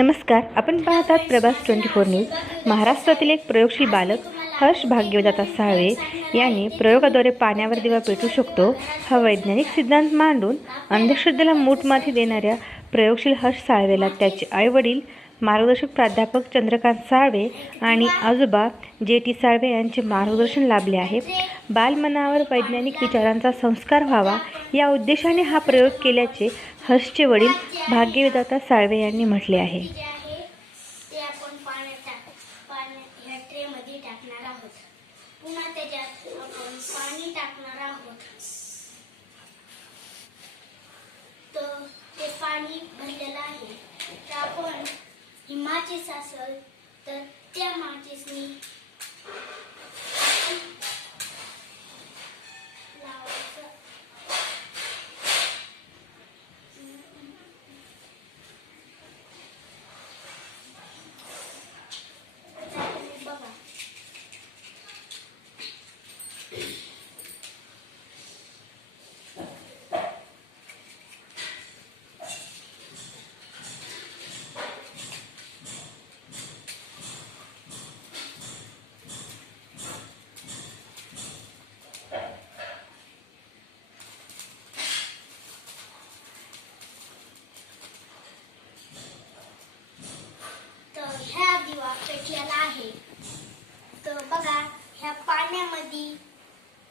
नमस्कार आपण पाहतात प्रभास ट्वेंटी फोर न्यूज. महाराष्ट्रातील एक प्रयोगशील बालक हर्ष भाग्यवदाता साळवे यांनी प्रयोगाद्वारे पाण्यावर दिवा पेटू शकतो हा वैज्ञानिक सिद्धांत मांडून अंधश्रद्धेला मूठमाती देणाऱ्या प्रयोगशील हर्ष साळवेला त्याचे आईवडील मार्गदर्शक प्राध्यापक चंद्रकांत साळवे आणि आजोबा जे टी साळवे यांचे मार्गदर्शन लाभले आहे. बालमनावर वैज्ञानिक विचारांचा संस्कार व्हावा या उद्देशाने हा प्रयोग केल्याचे हर्षचे वडील भाग्यविदाता साळवे यांनी म्हटले आहे जे आहे. ते आपण पाण्यात टाक पाण्यात ह्या ट्रेमध्ये टाकणार आहोत. पुन्हा त्याच्यात आपण पाणी टाकणार आहोत. तर ते पाणी भरलेलं आहे. तर आपण ही माचीस असेल तर त्या माचीसनी लावायचं आता तुम्ही बघा तर ह्या दिवा पेटलेला आहे. तर बघा ह्या पाण्यामध्ये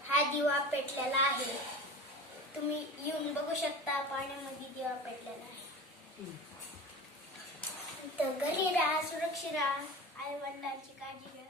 हा दिवा पेटलेला आहे. तुम्ही येऊन बघू शकता पाण्यामध्ये दिवा पेटलेला आहे. तर घरी राहा सुरक्षित राहा. आई वडिलांची काळजी घ्या.